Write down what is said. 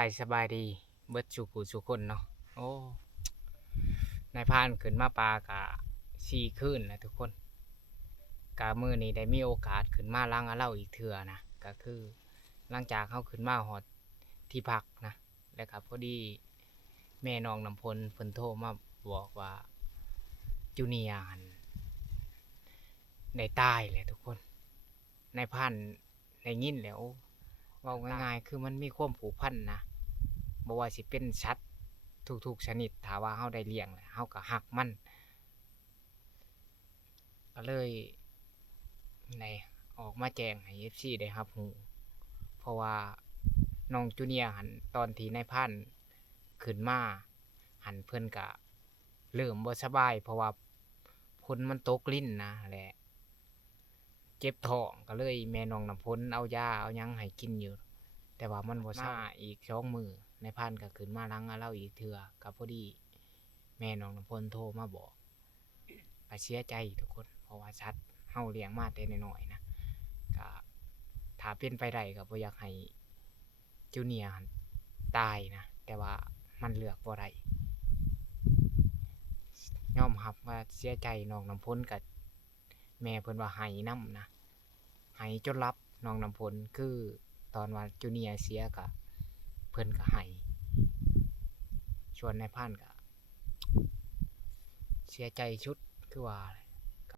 ายสบายดีเบิดสุผู้สุคนเนาะโอ้นายพรานขึ้นมาปลากะ4 คืนนะทุกคนกะมื้อนี้ได้มีโอกาสขึ้นมาล้างอาเล่าอีกเทื่อนะก็คือหลังจากเขาขึ้นมาฮอดที่พักนะแล้วก็พอดีแม่น้องน้ำพลเพิ่นโทรมาบอกว่าจูเนียร์หั่นได้ตายแหละทุกคนนายพรานได้ยินแล้วเว้าง่ายๆคือมันมีความผูกพันนะบ่ว่าสิเป็นสัตว์ทุกๆชนิดถ้าว่าเราได้เลี้ยงแล้วเราก็รักมันก็เลยได้ออกมาแจ้งให้ FC ได้รับรู้เพราะว่าน้องจูเนียร์หั่นตอนที่นายพรานขึ้นมาหั่นเพิ่นก็เริ่มบ่สบายเพราะว่าฝนมันตกลิ้นนะแหละเจ็บท้องก็เลยแม่น้องน้ำฝนเอายาเอาหยังให้กินอยู่แต่ว่ามันบ่เซามาอีก2 มื้อนายพรานก็ขึ้นมารังอาเราอีกเทื่อก็พอดีแม่น้องน้ำฝนโทรมาบอกก็เสียใจทุกคนเพราะว่าสัตว์เฮาเลี้ยงมาแต่น้อยๆนะก็ถ้าเป็นไปได้ก็บ่อยากให้จูเนียร์หั่นตายนะแต่ว่ามันเลือกบ่ได้ยอมรับว่าเสียใจน้องน้ำฝนก็แม่เพิ่นว่าให้นำนะให้จนหลับน้องน้ำฝนคือตอนว่าจูเนียร์เสียก็เพิ่นก็ให้ส่วนนายพรานก็เสียใจสุดคือว่า